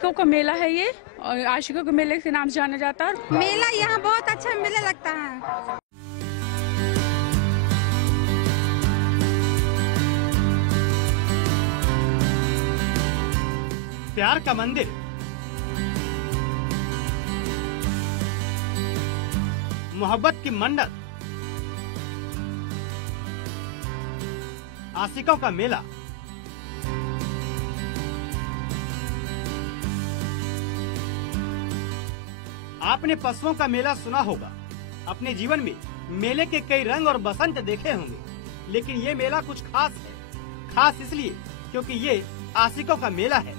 आशिकों का मेला है ये, और आशिकों के मेले के नाम से जाना जाता है। मेला यहाँ बहुत अच्छा मेला लगता है। प्यार का मंदिर, मोहब्बत की मंडत, आशिकों का मेला। आपने पशुओं का मेला सुना होगा। अपने जीवन में मेले के कई रंग और बसंत देखे होंगे, लेकिन ये मेला कुछ खास है। खास इसलिए क्योंकि ये आशिकों का मेला है।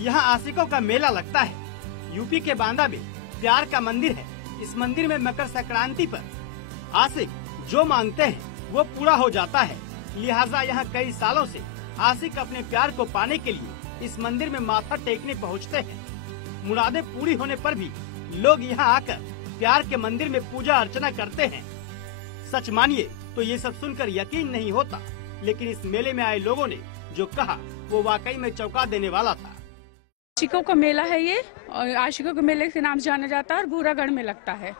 यहाँ आशिकों का मेला लगता है। यूपी के बांदा में प्यार का मंदिर है। इस मंदिर में मकर संक्रांति पर आशिक जो मांगते हैं वो पूरा हो जाता है। लिहाजा यहाँ कई सालों से आशिक अपने प्यार को पाने के लिए इस मंदिर में माथा टेकने पहुँचते हैं। मुरादें पूरी होने पर भी लोग यहाँ आकर प्यार के मंदिर में पूजा अर्चना करते हैं। सच मानिए तो ये सब सुनकर यकीन नहीं होता, लेकिन इस मेले में आए लोगों ने जो कहा वो वाकई में चौंका देने वाला था। आशिकों का मेला है ये, और आशिकों के मेले के नाम से जाना जाता है, और भूरागढ़ में लगता है।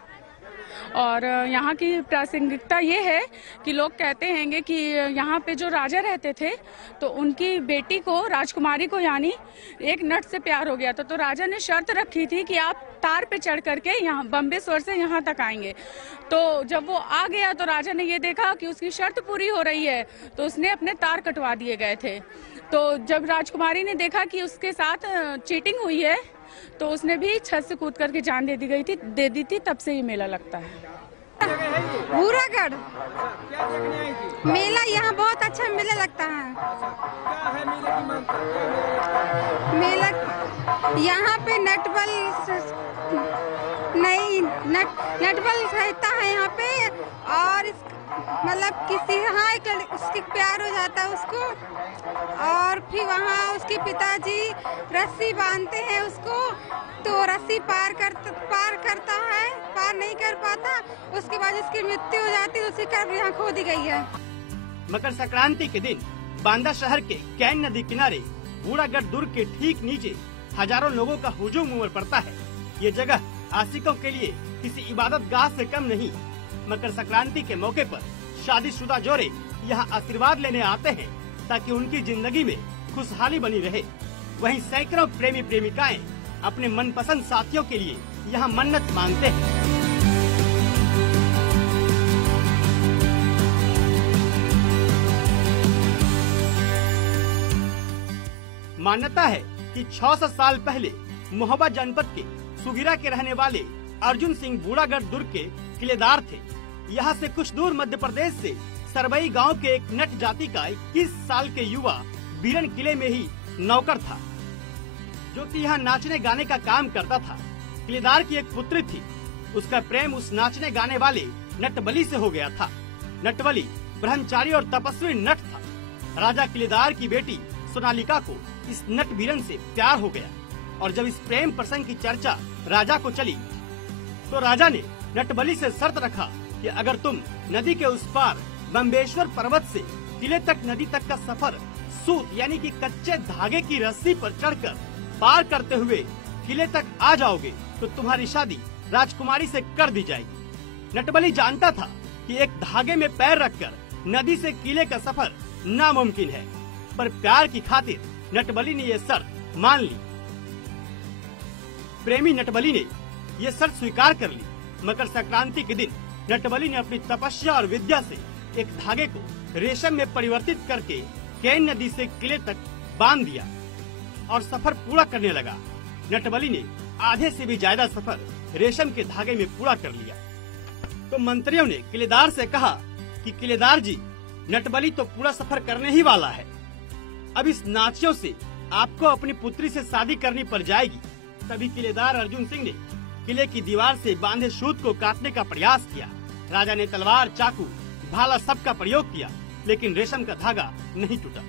और यहाँ की प्रासंगिकता ये है कि लोग कहते हैं कि यहाँ पे जो राजा रहते थे तो उनकी बेटी को, राजकुमारी को यानी, एक नट से प्यार हो गया था। तो राजा ने शर्त रखी थी कि आप तार पे चढ़ करके यहाँ बम्बेश्वर से यहाँ तक आएंगे। तो जब वो आ गया तो राजा ने ये देखा कि उसकी शर्त पूरी हो रही है, तो उसने अपने तार कटवा दिए गए थे। तो जब राजकुमारी ने देखा कि उसके साथ चीटिंग हुई है तो उसने भी छत से कूद करके जान दे दी थी। तब से ये मेला लगता है। भूरागढ़ मेला यहाँ बहुत अच्छा मेला लगता है। मेला यहाँ पे नटबल रहता है यहाँ पे, और मतलब किसी उसकी प्यार हो जाता है उसको, और फिर वहाँ उसके पिताजी रस्सी बांधते हैं उसको, तो रस्सी पार करता है, पार नहीं कर पाता, उसके बाद उसकी मृत्यु हो जाती है। उसकी कब्र यहाँ खोदी गई है। मकर संक्रांति के दिन बांदा शहर के कैन नदी किनारे भूरागढ़ दुर्ग के ठीक नीचे हजारों लोगों का हुजूम उमड़ पड़ता है। ये जगह आशिकों के लिए किसी इबादत गाह से कम नहीं। मकर संक्रांति के मौके पर शादीशुदा जोड़े यहाँ आशीर्वाद लेने आते हैं ताकि उनकी जिंदगी में खुशहाली बनी रहे। वहीं सैकड़ों प्रेमी प्रेमिकाएं अपने मनपसंद साथियों के लिए यहाँ मन्नत मांगते हैं। मान्यता है कि 600 साल पहले महोबा जनपद के सुगिरा के रहने वाले अर्जुन सिंह भूरागढ़ दुर्ग के किलेदार थे। यहाँ से कुछ दूर मध्य प्रदेश से सरबई गांव के एक नट जाति का 21 साल के युवा बीरन किले में ही नौकर था, जो कि यहाँ नाचने गाने का काम करता था। किलेदार की एक पुत्री थी। उसका प्रेम उस नाचने गाने वाले नटबली से हो गया था। नटबली ब्रह्मचारी और तपस्वी नट था। राजा किलेदार की बेटी सोनालिका को इस नट बीरन से प्यार हो गया, और जब इस प्रेम प्रसंग की चर्चा राजा को चली तो राजा ने नटबली से शर्त रखा कि अगर तुम नदी के उस पार बम्बेश्वर पर्वत से किले तक नदी तक का सफर सूत यानी कि कच्चे धागे की रस्सी पर चढ़कर पार करते हुए किले तक आ जाओगे तो तुम्हारी शादी राजकुमारी से कर दी जाएगी। नटबली जानता था कि एक धागे में पैर रखकर नदी से किले का सफर नामुमकिन है, पर प्यार की खातिर नटबली ने यह शर्त मान ली। प्रेमी नटबली ने यह शर्त स्वीकार कर ली। मकर संक्रांति के दिन नटबली ने अपनी तपस्या और विद्या से एक धागे को रेशम में परिवर्तित करके कैन नदी से किले तक बांध दिया और सफर पूरा करने लगा। नटबली ने आधे से भी ज्यादा सफर रेशम के धागे में पूरा कर लिया। तो मंत्रियों ने किलेदार से कहा कि किलेदार जी, नटबली तो पूरा सफर करने ही वाला है। अब इस नाचियों से आपको अपनी पुत्री से शादी करनी पड़ जाएगी। तभी किलेदार अर्जुन सिंह ने किले की दीवार से बांधे सूत को काटने का प्रयास किया। राजा ने तलवार, चाकू, भाला सब का प्रयोग किया, लेकिन रेशम का धागा नहीं टूटा।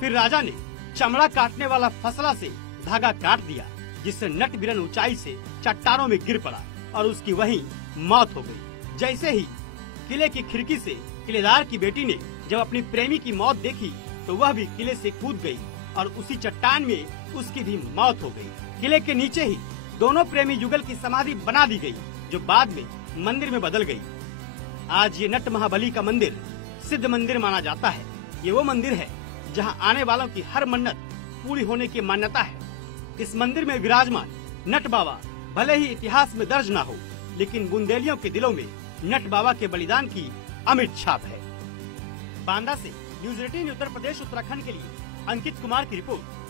फिर राजा ने चमड़ा काटने वाला फसला से धागा काट दिया, जिससे नट बीरन ऊंचाई से चट्टानों में गिर पड़ा और उसकी वहीं मौत हो गई। जैसे ही किले की खिड़की से किलेदार की बेटी ने जब अपनी प्रेमी की मौत देखी तो वह भी किले से कूद गई और उसी चट्टान में उसकी भी मौत हो गई। किले के नीचे ही दोनों प्रेमी युगल की समाधि बना दी गई, जो बाद में मंदिर में बदल गई। आज ये नट महाबली का मंदिर सिद्ध मंदिर माना जाता है। ये वो मंदिर है जहां आने वालों की हर मन्नत पूरी होने की मान्यता है। इस मंदिर में विराजमान नट बाबा भले ही इतिहास में दर्ज न हो, लेकिन बुंदेलियों के दिलों में नट बाबा के बलिदान की अमिट छाप है। बांदा से न्यूज़ 18 उत्तर प्रदेश उत्तराखंड के लिए अंकित कुमार की रिपोर्ट।